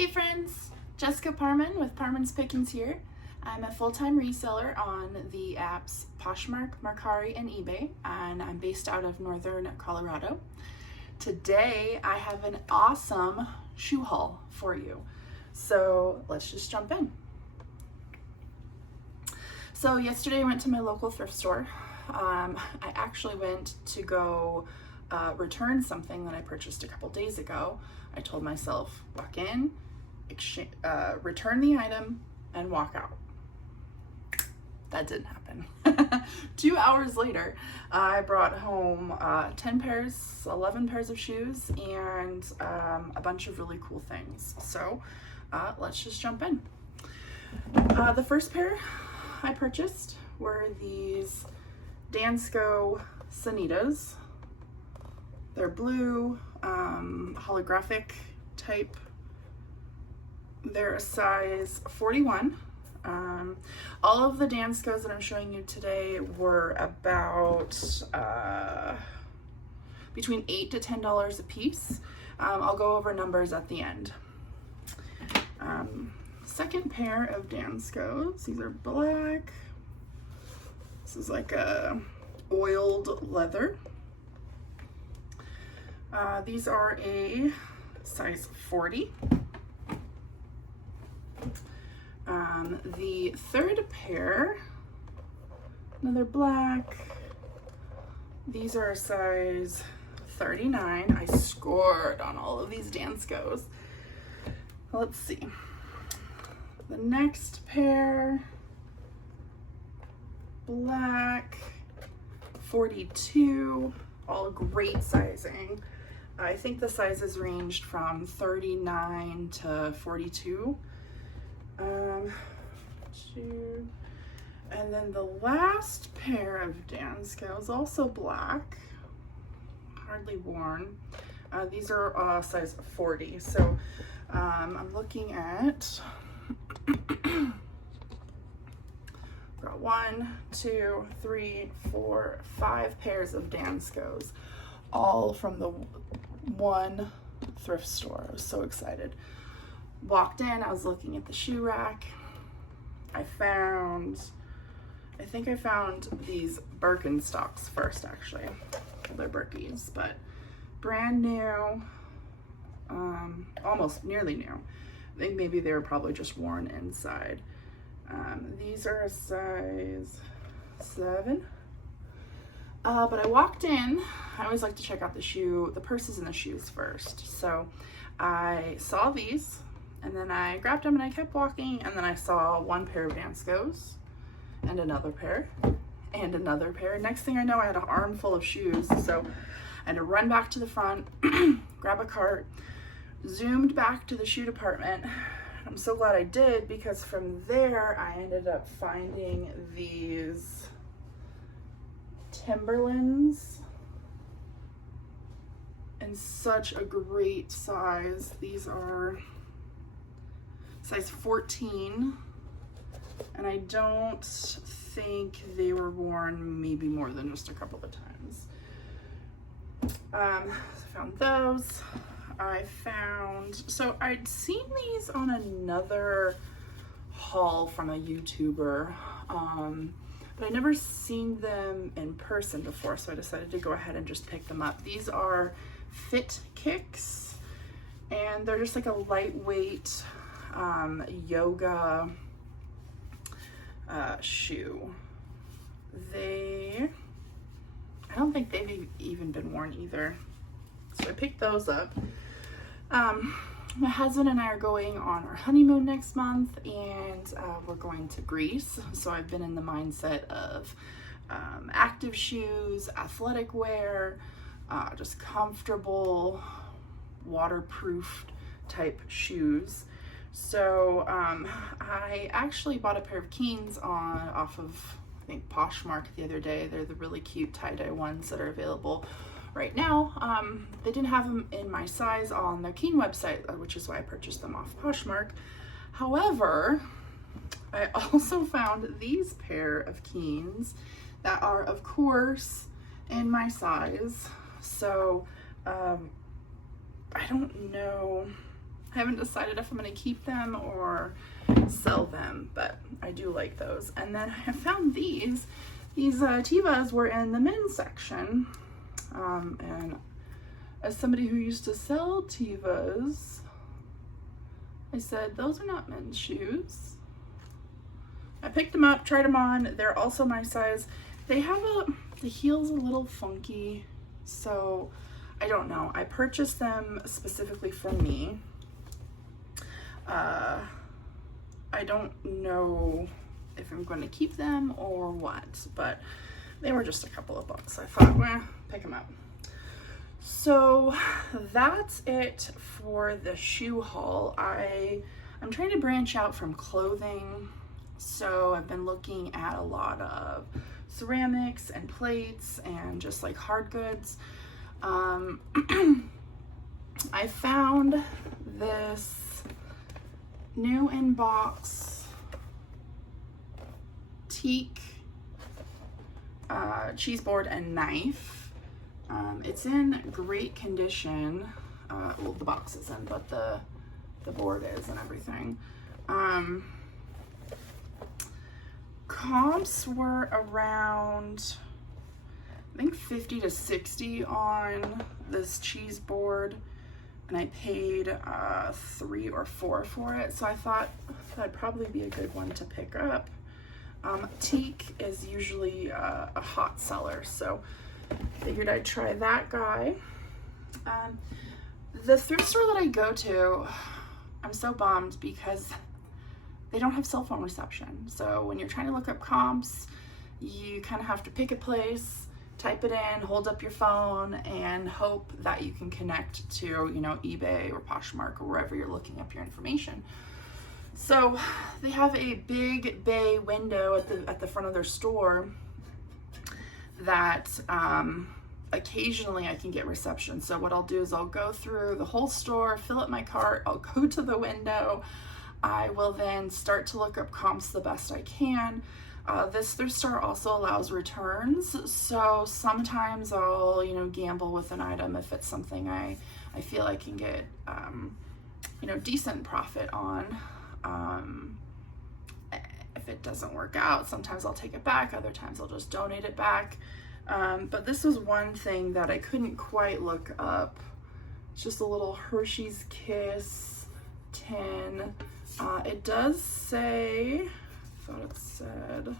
Hey friends, Jessica Parman with Parman's Pickings here. I'm a full-time reseller on the apps Poshmark, Mercari, and eBay, and I'm based out of northern Colorado. Today I have an awesome shoe haul for you. So let's just jump in. So yesterday I went to my local thrift store. I actually went to go return something that I purchased a couple days ago. I told myself, walk in, return the item, and walk out. That didn't happen. 2 hours later, I brought home 11 pairs of shoes, and a bunch of really cool things. So let's just jump in. The first pair I purchased were these Dansko Sanitas. They're blue, holographic type. They're a size 41. All of the Danskos that I'm showing you today were about between $8 to $10 a piece. I'll go over numbers at the end. Second pair of Danskos. These are black. This is like a oiled leather. These are a size 40. The third pair, another black. These are a size 39. I scored on all of these Danskos. Let's see. The next pair, black, 42, all great sizing. I think the sizes ranged from 39 to 42. And then the last pair of Danskos, also black, hardly worn. These are size 40. So I'm looking at got 1, 2, 3, 4, 5 pairs of Danskos, all from the one thrift store. I was so excited. Walked in, I was looking at the shoe rack. I think I found these Birkenstocks first, actually. They're Birkies, but brand new, almost nearly new. I think maybe they were probably just worn inside. These are a size 7. But I walked in. I always like to check out the purses and the shoes first. So I saw these, and then I grabbed them and I kept walking, and then I saw one pair of Danskos and another pair and another pair. Next thing I know, I had an armful of shoes. So I had to run back to the front, grab a cart, zoomed back to the shoe department. I'm so glad I did, because from there I ended up finding these Timberlands in such a great size. These are size 14, and I don't think they were worn maybe more than just a couple of times. So I found those. So I'd seen these on another haul from a YouTuber, but I never seen them in person before, so I decided to go ahead and just pick them up. These are Fit Kicks, and they're just like a lightweight yoga shoe. I don't think they've even been worn either. So I picked those up. My husband and I are going on our honeymoon next month, and we're going to Greece. So I've been in the mindset of active shoes, athletic wear, just comfortable, waterproof type shoes. So I actually bought a pair of Keens off of, I think, Poshmark the other day. They're the really cute tie-dye ones that are available right now. They didn't have them in my size on their Keen website, which is why I purchased them off Poshmark. However, I also found these pair of Keens that are, of course, in my size. So I don't know I haven't decided if I'm going to keep them or sell them, but I do like those. And then I found these. These Tevas were in the men's section. And as somebody who used to sell Tevas, I said, those are not men's shoes. I picked them up, tried them on. They're also my size. They have the heel's a little funky, so I don't know. I purchased them specifically for me. I don't know if I'm going to keep them or what, but they were just a couple of bucks. I thought, well, pick them up. So that's it for the shoe haul. I'm trying to branch out from clothing, so I've been looking at a lot of ceramics and plates and just like hard goods. I found this new in box teak cheese board and knife. It's in great condition. Well, the box isn't, but the board is and everything. Comps were around, I think 50 to 60 on this cheese board, and I paid 3 or 4 for it, so I thought that'd probably be a good one to pick up. Teak is usually a hot seller, so figured I'd try that guy. The thrift store that I go to, I'm so bummed because they don't have cell phone reception. So when you're trying to look up comps, you kind of have to pick a place, type it in, hold up your phone, and hope that you can connect to, you know, eBay or Poshmark or wherever you're looking up your information. So they have a big bay window at the front of their store that occasionally I can get reception. So what I'll do is I'll go through the whole store, fill up my cart, I'll go to the window. I will then start to look up comps the best I can. This thrift store also allows returns, so sometimes I'll, you know, gamble with an item if it's something I feel I can get, you know, decent profit on. If it doesn't work out, sometimes I'll take it back, other times I'll just donate it back. But this was one thing that I couldn't quite look up. It's just a little Hershey's Kiss tin. It does say, I thought it said,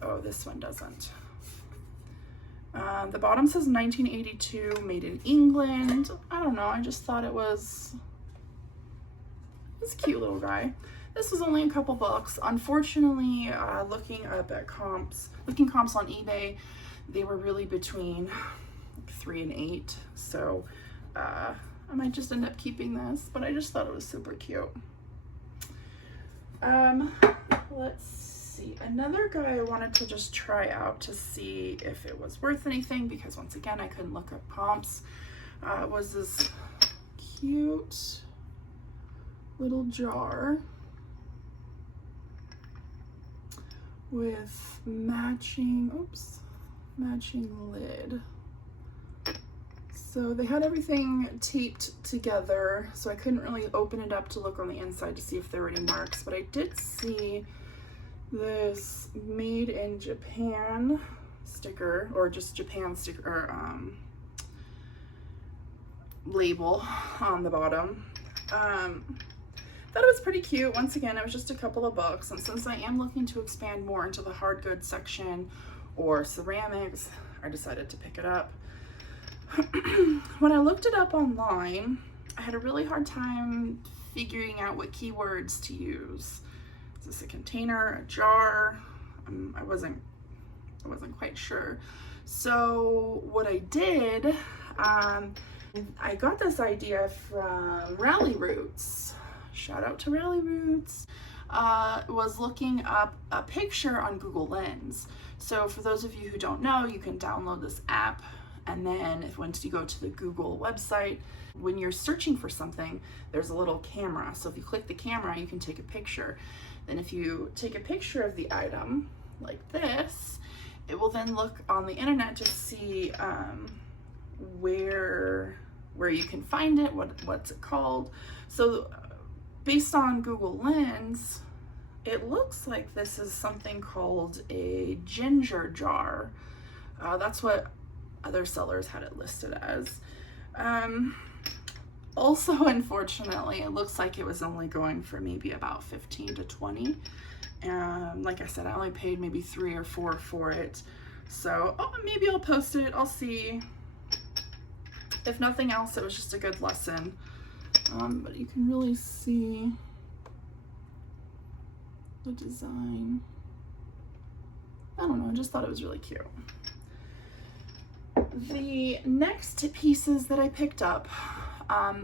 oh, this one doesn't. The bottom says 1982, made in England. I don't know, I just thought it was a cute little guy. This was only a couple bucks. Unfortunately, looking comps on eBay, they were really between 3 and 8. So I might just end up keeping this, but I just thought it was super cute. Let's see. Another guy I wanted to just try out to see if it was worth anything, because once again, I couldn't look up comps, was this cute little jar with matching lid. So they had everything taped together, so I couldn't really open it up to look on the inside to see if there were any marks, but I did see this made in Japan sticker, or just Japan sticker, label on the bottom. Thought it was pretty cute. Once again, it was just a couple of bucks, and since I am looking to expand more into the hard goods section or ceramics, I decided to pick it up. When I looked it up online, I had a really hard time figuring out what keywords to use. Is this a container, a jar? I wasn't quite sure. So what I did, I got this idea from Rally Roots. Shout out to Rally Roots. Was looking up a picture on Google Lens. So for those of you who don't know, you can download this app, and then once you go to the Google website, when you're searching for something, there's a little camera. So if you click the camera, you can take a picture. Then if you take a picture of the item like this, it will then look on the internet to see where where you can find it, what's it called. So based on Google Lens, it looks like this is something called a ginger jar. That's what other sellers had it listed as. Also, unfortunately, it looks like it was only going for maybe about 15 to 20. Like I said, I only paid maybe 3 or 4 for it. So maybe I'll post it. I'll see. If nothing else, it was just a good lesson. But you can really see the design. I don't know, I just thought it was really cute. The next pieces that I picked up,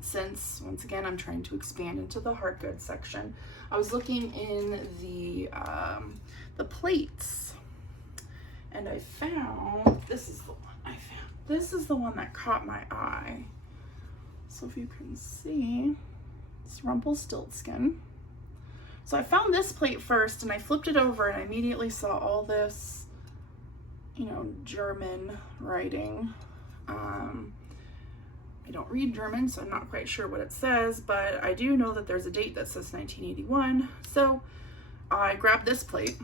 since once again I'm trying to expand into the hard goods section, I was looking in the plates, and I found this is the one I found. This is the one that caught my eye. So if you can see, it's Rumpelstiltskin. So I found this plate first, and I flipped it over, and I immediately saw all this, you know, German writing. I don't read German, so I'm not quite sure what it says, but I do know that there's a date that says 1981. So I grabbed this plate.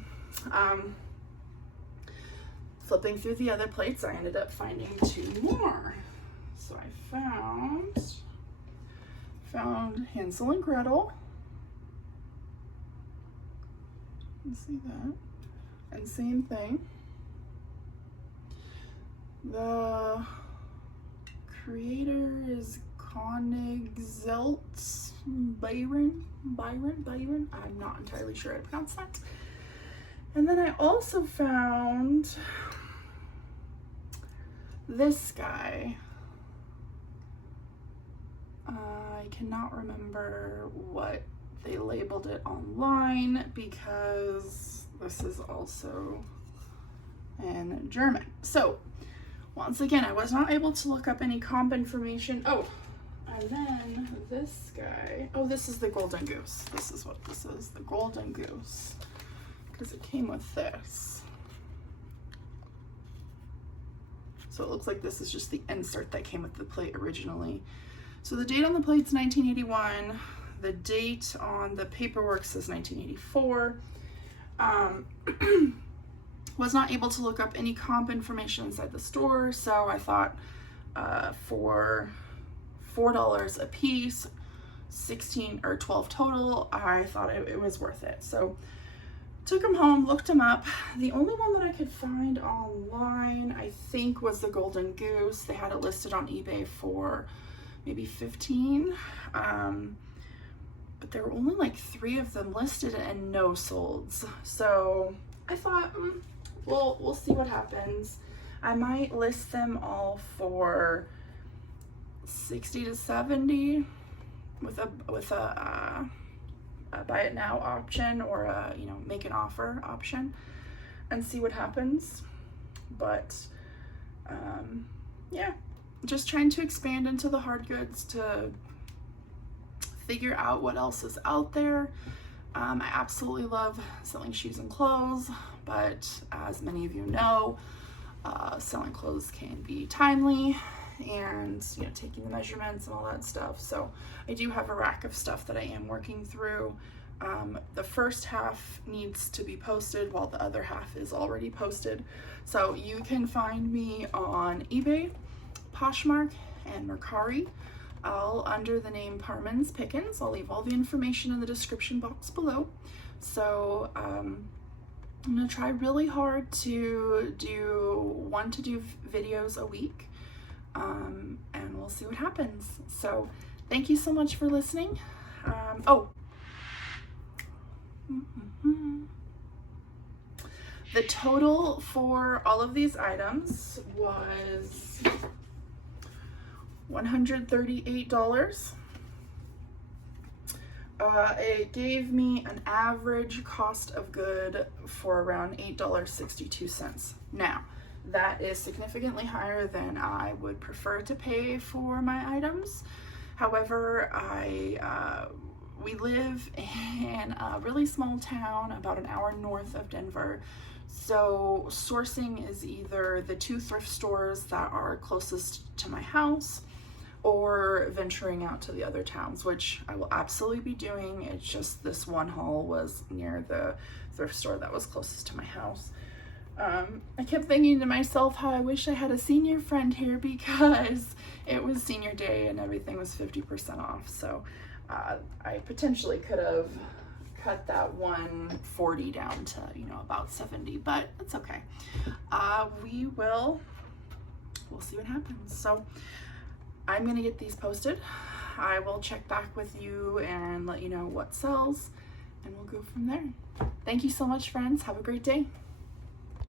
Flipping through the other plates, I ended up finding 2 more. So I found Hansel and Gretel. You can see that. And same thing. The creator is Koenigsegg Byron. I'm not entirely sure how to pronounce that. And then I also found this guy. I cannot remember what they labeled it online because this is also in German. So once again, I was not able to look up any comp information. Oh, and then this guy. Oh, this is the Golden Goose. This is what this is, the Golden Goose, because it came with this. So it looks like this is just the insert that came with the plate originally. So the date on the plate's 1981. The date on the paperwork says 1984. Was not able to look up any comp information inside the store, so I thought for $4 a piece, 16 or 12 total, I thought it was worth it. So took them home, looked them up. The only one that I could find online, I think, was the Golden Goose. They had it listed on eBay for maybe 15. But there were only like 3 of them listed and no solds. So I thought, well, we'll see what happens. I might list them all for 60 to 70 with a buy it now option, or a, you know, make an offer option, and see what happens. But yeah, just trying to expand into the hard goods to figure out what else is out there. I absolutely love selling shoes and clothes, but as many of you know, selling clothes can be timely, and you know, taking the measurements and all that stuff. So I do have a rack of stuff that I am working through. The first half needs to be posted while the other half is already posted. So you can find me on eBay, Poshmark, and Mercari, all under the name Parman's Pickins. I'll leave all the information in the description box below. So I'm gonna try really hard to do 1 to 2 videos a week, and we'll see what happens. So thank you so much for listening. The total for all of these items was $138. It gave me an average cost of good for around $8.62. Now, that is significantly higher than I would prefer to pay for my items. However, we live in a really small town about an hour north of Denver. So sourcing is either the 2 thrift stores that are closest to my house, or venturing out to the other towns, which I will absolutely be doing. It's just this one haul was near the thrift store that was closest to my house. I kept thinking to myself how I wish I had a senior friend here because it was senior day and everything was 50% off. So I potentially could have cut that 140 down to, you know, about 70, but it's okay. We'll see what happens. So I'm gonna get these posted. I will check back with you and let you know what sells, and we'll go from there. Thank you so much, friends. Have a great day.